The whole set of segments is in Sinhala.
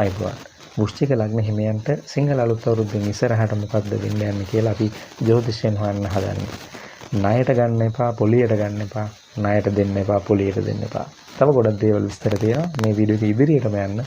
ආයිබෝන්. වෘශ්චික ලග්න හිමියන්ට සිංහල අලුත් අවුරුද්දෙන් ඉස්සරහට මොකක්ද වෙන්න යන්නේ කියලා අපි ජ්‍යොතිෂයෙන් හොයන්න හදන්නේ. ණයට ගන්න එපා, පොලියට ගන්න එපා. ණයට දෙන්න එපා, පොලියට දෙන්න එපා. තව ගොඩක් දේවල් විස්තර තියෙනවා. මේ වීඩියෝ එක ඉදිරියටම යන්න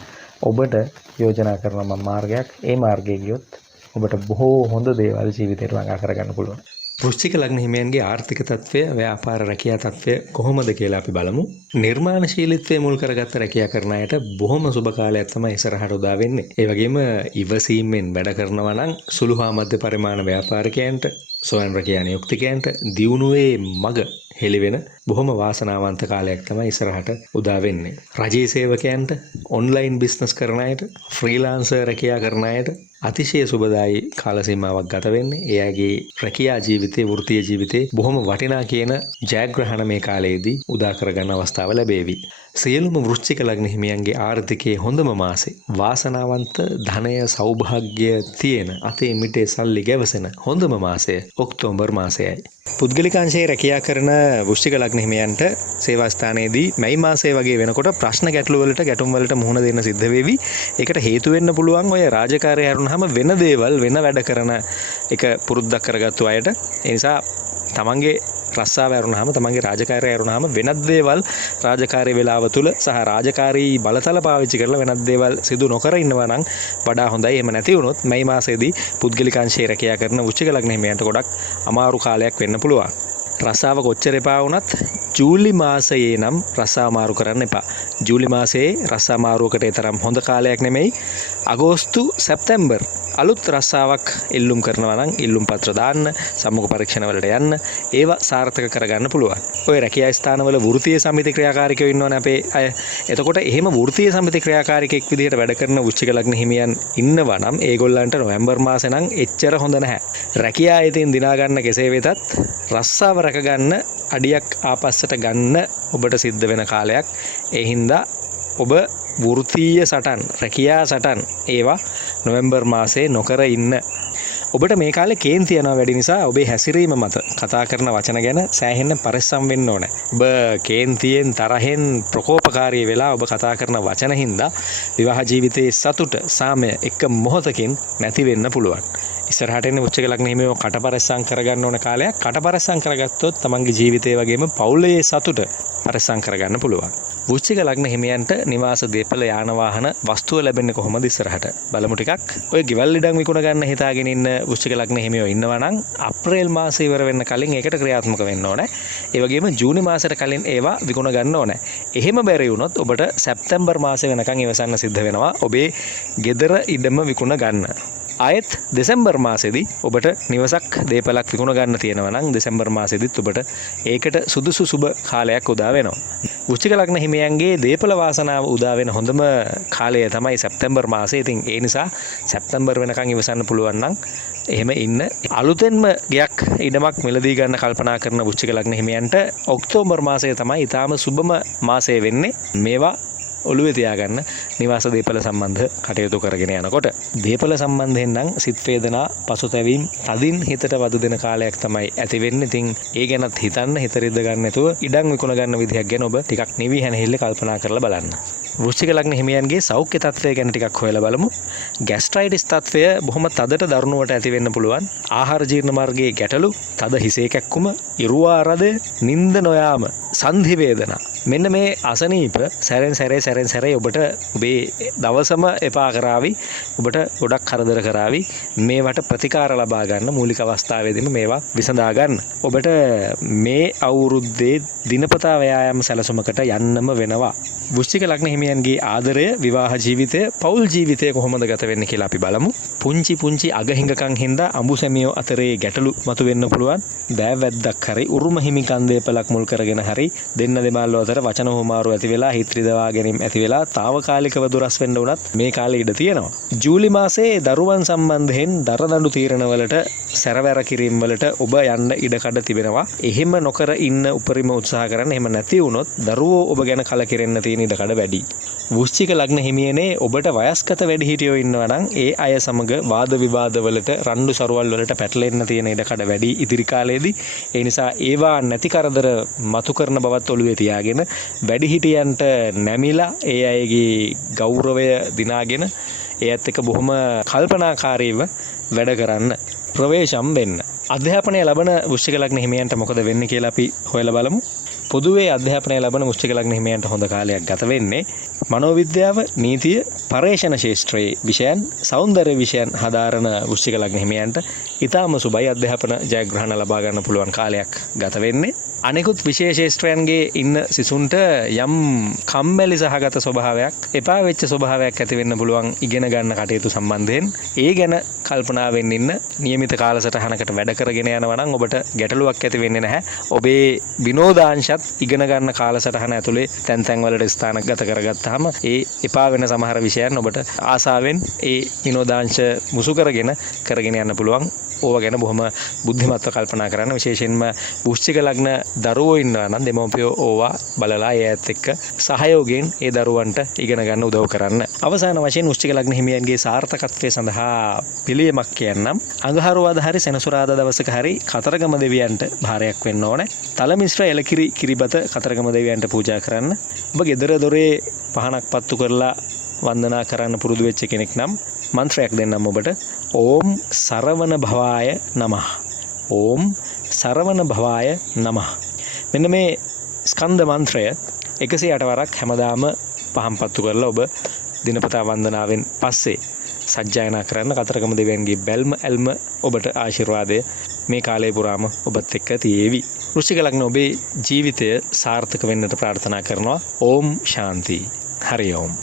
ඔබට යෝජනා කරන මම මාර්ගයක්. ඒ මාර්ගයේ ගියොත් ඔබට බොහෝ හොඳ දේවල් ජීවිතේට ළඟා කරගන්න පුළුවන්. වෘශ්චික ලග්න හිමියන්ගේ ආර්ථික තත්ත්වය, ව්‍යාපාර රැකියා තත්ත්වය කොහොමද කියලා අපි බලමු. නිර්මාණශීලීත්වය මුල් කරගත්ත රැකියා කරන අයට බොහොම සුබ කාලයක් තමයි ඉස්සරහට උදා වෙන්නේ. ඒ වගේම ඉවසීමෙන් වැඩ කරනවා නම් සුළු හා මධ්‍ය පරිමාණ ව්‍යාපාරිකයන්ට, ස්වයං රැකියා නියුක්තිකයන්ට දියුණුවේ මග හෙළිවෙන බොහොම වාසනාවන්ත කාලයක් තමයි ඉස්සරහට උදා වෙන්නේ. රජයේ සේවකයන්ට, ඔන්ලයින් බිස්නස් කරන අයට, ෆ්‍රීලාන්සර් රැකියා කරන අයට අතිශය සුබදායි කාල සීමාවක් ගත වෙන්නේ. එයාගේ රැකියා ජීවිතේ, වෘත්තීය ජීවිතේ බොහොම වටිනා කියන ජයග්‍රහණ මේ කාලයේදී උදා කරගන්න අවස්ථාව ලැබේවි. සියලුම වෘශ්චික ලග්න හිමියන්ගේ ආර්ථිකයේ හොඳම මාසේ, වාසනාවන්ත ධනය සෞභාග්‍ය තියෙන, අතේ මිටේ සල්ලි ගැවසෙන හොඳම මාසය ඔක්තෝබර් මාසයයි. පුද්ගලික අංශයේ රැකියා කරන වෘශ්චික ලග්න හිමියන්ට සේවා ස්ථානයේදී මැයි මාසයේ වගේ වෙනකොට ප්‍රශ්න ගැටළු වලට, ගැටුම් වලට මුහුණ දෙන්න සිද්ධ වෙවි. ඒකට හේතු වෙන්න පුළුවන් ඔය රාජකාරිය හරුනහම වෙන දේවල්, වෙන වැඩ කරන එක පුරුද්දක් කරගත්තු අයට. ඒ නිසා තමන්ගේ රස්සාව ඇරුණාම, තමන්ගේ රාජකාරිය ඇරුණාම වෙනත් දේවල් රාජකාරී වේලාව තුල සහ රාජකාරී බලතල පාවිච්චි කරලා වෙනත් දේවල් සිදු නොකර ඉන්නවා නම් වඩා හොඳයි. එහෙම නැති වුණොත් මැයි මාසයේදී පුද්ගලික අංශයේ රැකියා කරන වෘශ්චික ලග්න හිමියන්ට ගොඩක් අමාරු කාලයක් වෙන්න පුළුවන්. රස්සාව කොච්චර එපා වුණත් ජූලි මාසයේ නම් රස්සාව මාරු කරන්න එපා. ජූලි මාසයේ රස්සාව මාරුවකට තරම් හොඳ කාලයක් නෙමෙයි. අගෝස්තු, සැප්තැම්බර් අලුත් රස්සාවක් ඉල්ලුම් කරනවා නම් ඉල්ලුම් පත්‍ර දාන්න, සම්මුඛ පරීක්ෂණ වලට යන්න, ඒවා සාර්ථක කරගන්න පුළුවන්. ඔය රැකියා ස්ථානවල වෘත්තීය සමිති ක්‍රියාකාරිකයෝ ඉන්නවනේ අපේ අය. එතකොට එහෙම වෘත්තීය සමිති ක්‍රියාකාරිකෙක් විදිහට වැඩ කරන වෘශ්චික ලග්න හිමියන් ඉන්නවා නම් ඒගොල්ලන්ට නොවැම්බර් මාසේ නම් එච්චර හොඳ නැහැ. රැකියා අයිතීන් දිනා ගන්න කෙසේ වෙතත් රස්සාව රැක ගන්න, අඩියක් ආපස්සට ගන්න ඔබට සිද්ධ වෙන කාලයක්. ඒ හින්දා ඔබ වෘත්තීය සටන්, රැකියා සටන් ඒවා නොවැම්බර් මාසයේ නොකර ඉන්න. ඔබට මේ කාලේ කේන්ති යනවා වැඩි නිසා ඔබේ හැසිරීම මත කතා කරන වචන ගැන සෑහෙන්න පරිස්සම් වෙන්න ඕනේ. ඔබ කේන්තියෙන්, තරහෙන් ප්‍රකෝපකාරී වෙලා ඔබ කතා කරන වචන හින්දා විවාහ ජීවිතයේ සතුට, සාමය එක මොහොතකින් නැති වෙන්න පුළුවන්. ඉස්සරහට එන්නේ වෘශ්චික ලග්න හිමියෝ කටපරස්සම් කරගන්න ඕන කාලයක්. කටපරස්සම් කරගත්තොත් තමන්ගේ ජීවිතය වගේම පවුලේ සතුට පරස්සම් කරගන්න පුළුවන්. වෘශ්චික ලග්න හිමියන්ට නිවාස, දේපල, යාන වාහන, වස්තුව ලැබෙන්නේ කොහොමද ඉස්සරහට? බලමු ටිකක්. ඔය ගෙවල් ඉඩම් විකුණ ගන්න හිතාගෙන ඉන්න වෘශ්චික ලග්න හිමියෝ ඉන්නවා නම් අප්‍රේල් මාසෙ ඉවර වෙන්න කලින් ඒකට ක්‍රියාත්මක වෙන්න ඕනේ. ඒ වගේම ජූනි මාසෙට කලින් ඒවා විකුණ ගන්න ඕනේ. එහෙම බැරි වුණොත් ඔබට සැප්තැම්බර් මාසෙ වෙනකන් ඉවසන්න සිද්ධ වෙනවා ඔබේ ගෙදර ඉඩම විකුණ ගන්න. ආයෙත් දෙසැම්බර් මාසෙදී ඔබට නිවසක්, දේපලක් විකුණ ගන්න තියෙනවා නම් දෙසැම්බර් මාසෙදිත් ඔබට ඒකට සුදුසු සුබ කාලයක් උදා වෙනවා. වෘශ්චික ලග්න හිමියන්ගේ දේපල වාසනාව උදා වෙන හොඳම කාලය තමයි සැප්තැම්බර් මාසය. ඉතින් ඒ නිසා සැප්තැම්බර් වෙනකන් ඉවසන්න පුළුවන් නම් එහෙම ඉන්න. අලුතෙන්ම ගයක්, ඉඩමක් මිලදී ගන්න කල්පනා කරන වෘශ්චික ලග්න හිමියන්ට ඔක්තෝබර් මාසය තමයි ඊටාම සුබම මාසය වෙන්නේ. මේවා ඔළුවේ තියාගන්න නිවාස, දේපල සම්බන්ධ කටයුතු කරගෙන යනකොට. දේපල සම්බන්ධයෙන් නම් සිත් වේදනා, පසුතැවීම් තදින් හිතට වද දෙන කාලයක් තමයි ඇති වෙන්නේ. ඉතින් ඒ ගැනත් හිතන්න, හිත රිද්ද ගන්න නැතුව ඉඩම් විකුණ ගන්න විදිහක් ගැන ඔබ ටිකක් නිවි හැනහිල්ල කල්පනා කරලා බලන්න. වෘශ්චික ලග්න හිමියන්ගේ සෞඛ්‍ය තත්ත්වය ගැන ටිකක් හොයලා බලමු. ગેස්ට්‍රයිටිස් තත්ත්වය බොහොම තදට දරුණුවට ඇති වෙන්න පුළුවන්. ආහාර ජීර්ණ මාර්ගයේ ගැටලු, තද හිසේ කැක්කුම, ඉරුවා රදය, නිින්ද නොයාම, සන්ධි වේදනා, මෙන්න මේ අසනීප සැරෙන් සැරේ ඔබට ඔබේ දවසම එපා කරાવી, ඔබට ගොඩක් කරදර කරાવી. මේවට ප්‍රතිකාර ලබා ගන්න මූලික අවස්ථාවේදීම මේවා විසඳා ගන්න. ඔබට මේ අවුරුද්දේ දිනපතා ව්‍යායාම සැලසුමකට යන්නම වෙනවා. වෘශ්චික ලග්න හිමියන්ගේ ආදරය, විවාහ ජීවිතය, පෞල් ජීවිතය කොහොමද ගත වෙන්නේ කියලා අපි බලමු. පුංචි අගහිඟකම් හින්දා අඹු සැමියෝ අතරේ ගැටලු මතුවෙන්න පුළුවන්. දෑවැද්දක් හරි, උරුම හිමිකම් දේපලක් මුල් කරගෙන හරි දෙන්න දෙමාල්ලෝ අතර වචන හොමාරු ඇති වෙලා, හිත රිදවා ගැනීම ඇති වෙලා తాවකාලිකව දුරස් වෙන්න උනත් මේ කාලේ ඉඩ තියෙනවා. ජූලි මාසයේ දරුවන් සම්බන්ධයෙන් දරදඬු තීරණවලට, සැරවැර කිරීම වලට ඔබ යන්න ඉඩ කඩ තිබෙනවා. එහෙම නොකර ඉන්න උපරිම උත්සාහ කරන්න. එහෙම නැති වුණොත් දරුවෝ ඔබ ගැන කලකිරෙන්න තියෙන ඉඩ කඩ වැඩි. වෘශ්චික ලග්න හිමියනේ ඔබට වයස්ගත වැඩිහිටියෝ ඉන්නවා නම් ඒ අය සමග වාද විවාද වලට, රණ්ඩු සරුවල් වලට පැටලෙන්න තියෙන ඉඩ කඩ වැඩි ඉදිරි කාලයේදී. ඒ නිසා ඒවා නැති කරදර මතු කරන කරන බවත් ඔළුවේ තියාගෙන වැඩිහිටියන්ට නැමිලා ඒ අයගේ ගෞරවය දිනාගෙන ඒත් එක්ක බොහොම කල්පනාකාරීව වැඩ කරන්න ප්‍රවේශම් වෙන්න. අධ්‍යාපනය ලබන වෘශ්චික ලග්න හිමියන්ට මොකද වෙන්නේ කියලා අපි හොයලා බලමු. පොදුවේ අධ්‍යාපනය ලබන වෘශ්චික ලග්න හිමියන්ට හොඳ කාලයක් ගත වෙන්නේ මනෝවිද්‍යාව, නීතිය, පර්යේෂණ ශාස්ත්‍රයේ විෂයන්, සෞන්දර්ය විෂයන් හදාරන වෘශ්චික ලග්න හිමියන්ට ඊටාම සුබයි අධ්‍යාපන ජයග්‍රහණ ලබා ගන්න පුළුවන් කාලයක් ගත වෙන්නේ. අනෙකුත් විශේෂ ශාස්ත්‍රයන්ගේ ඉන්න සිසුන්ට යම් කම්මැලි සහගත ස්වභාවයක්, එපා වෙච්ච ස්වභාවයක් ඇති වෙන්න පුළුවන් ඉගෙන ගන්න කටයුතු සම්බන්ධයෙන්. ඒ ගැන කල්පනාවෙන් ඉන්න નિયમિત කාලසටහනකට වැඩ කරගෙන යනවා නම් ඔබට ගැටලුවක් ඇති වෙන්නේ නැහැ. ඔබේ විනෝදාංශත් ඉගෙන ගන්න කාලසටහන ඇතුලේ තැන් වලට ස්ථානගත කරගත්තාම ඒ එපා වෙන සමහර විෂයන් ඔබට ආසාවෙන් ඒ විනෝදාංශ මුසු කරගෙන යන්න පුළුවන්. ඕවා ගැන බොහොම බුද්ධිමත්ව කල්පනා කරන්න. විශේෂයෙන්ම වෘශ්චික ලග්න දරුවෝ ඉන්නවා නම් දෙමව්පියෝ ඕවා බලලා ඒත් එක්ක සහයෝගයෙන් ඒ දරුවන්ට ඉගෙන ගන්න උදව් කරන්න. අවසාන වශයෙන් වෘශ්චික ලග්න හිමියන්ගේ සාර්ථකත්වයේ සඳහා පිළියමක් කියන්නම්. අඟහරුවාදා හරි සෙනසුරාදා දවසක හරි කතරගම දෙවියන්ට භාරයක් වෙන්න ඕනේ. තල මිශ්‍ර එලකිරි කිරිබත කතරගම දෙවියන්ට පූජා කරන්න. ඔබ ගෙදර දොරේ පහනක් පත්තු කරලා වන්දනා කරන්න පුරුදු වෙච්ච කෙනෙක් නම් මන්ත්‍රයක් දෙන්නම් ඔබට. ඕම් සරවණ භවාය නමः. ඕම් සරවණ භවාය නමः. මෙන්න මේ ස්කන්ධ මන්ත්‍රය 108 වරක් හැමදාම පහන් පත්තු කරලා ඔබ දිනපතා වන්දනාවෙන් පස්සේ සජ්ජායනා කරන්න. කතරගම දෙවියන්ගේ බැල්ම ඇල්ම ඔබට ආශිර්වාදය මේ කාලය පුරාම ඔබත් එක්ක තියේවි. වෘශ්චික ලග්න ඔබේ ජීවිතය සාර්ථක වෙන්නට ප්‍රාර්ථනා කරනවා. ඕම් ශාන්ති. හරි ඕම්.